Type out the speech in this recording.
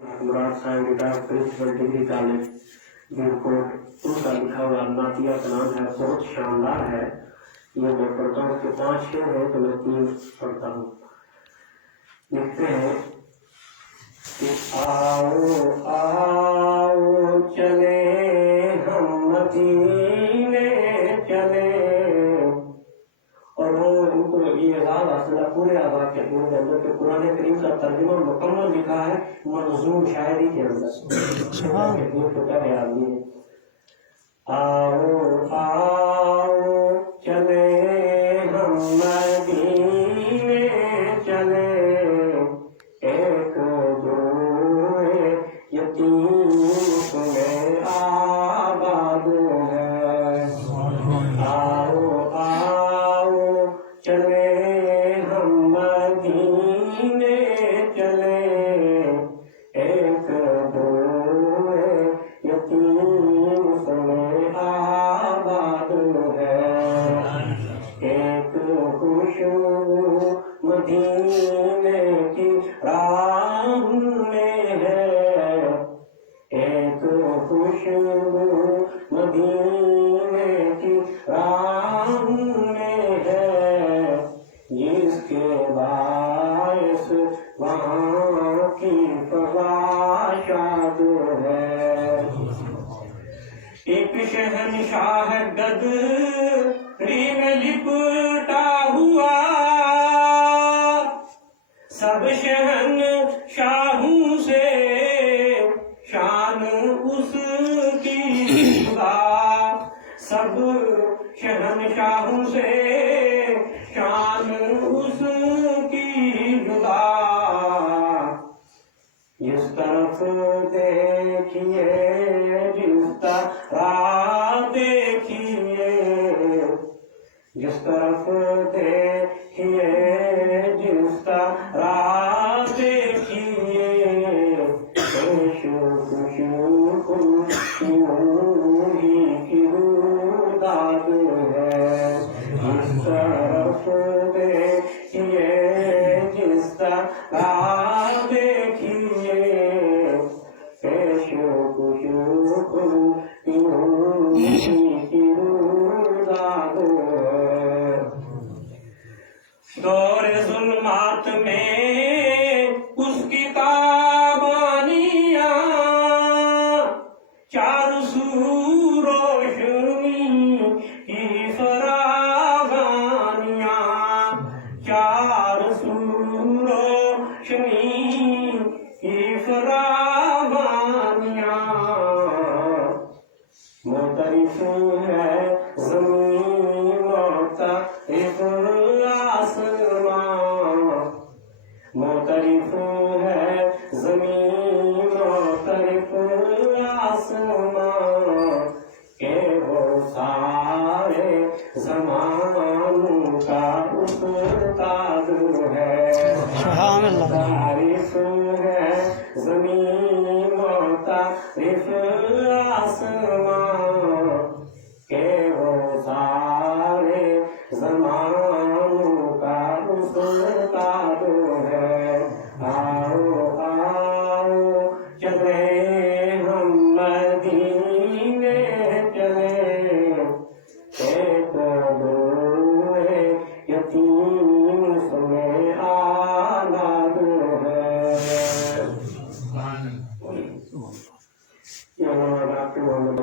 मुराद साहब retired principal degree college बीरकोट उनका लिखा हुआ नातिया कलाम है, बहुत शानदार है। ये मैं पढ़ता हूँ कि 5 शेर है तो मैं 3 पढ़ता हूँ। लिखते हैं कि आओ आओ चले हम मदीने चले, और वो उनको ये आजाद हासिल पूरे आजाद के अंदर के कुरान करीम का तर्जुमा मुकम्मल लिखा है मंजूम शायरी के अंदर। तो क्या आदमी है, आओ आओ चले हम मदीने चले, एक दो यतीम में आबाद है। आओ आओ चले हम मदीने चले, एक दो यतीम में आबाद है। एक खुशबू मदीने की राह में है, एक खुशबू मदीने की राह में है, जिसके बायस वहाँ की फवाशाद है। एक शहंशाह गदरी में लिपटा हुआ, सब शहंशाहों से शान उसकी जुदा, सब शहंशाहों से शान उसकी जुदा। जिस तरफ देखिए जिस तरह देखिए, जिस तरफ देखिए जिस तरह देखिए, खुशी की दाद है। जिस तरफ देखिए जिस तरह देखिए, पेश दौर जुल्मात में उसकी ताबानियां, चार सू रोशनी की फरावानियां, चार सू रोशनी की फरावानियां। मोतरिफ है ज़मीन मोतरिफ आसमां, मोतरिफ है ज़मीन मोतरिफ आसमां, के वो सारे ज़मानों का उस्ताद है। तारीफ है ज़मीन मोतरिफ आसमां, के वो सारे ज़मानों का उस्ताद है। आओ आओ चले हम मदीने चले, एक दो यतीम में आबाद है। ये हमारा डॉक्टर मोहम्मद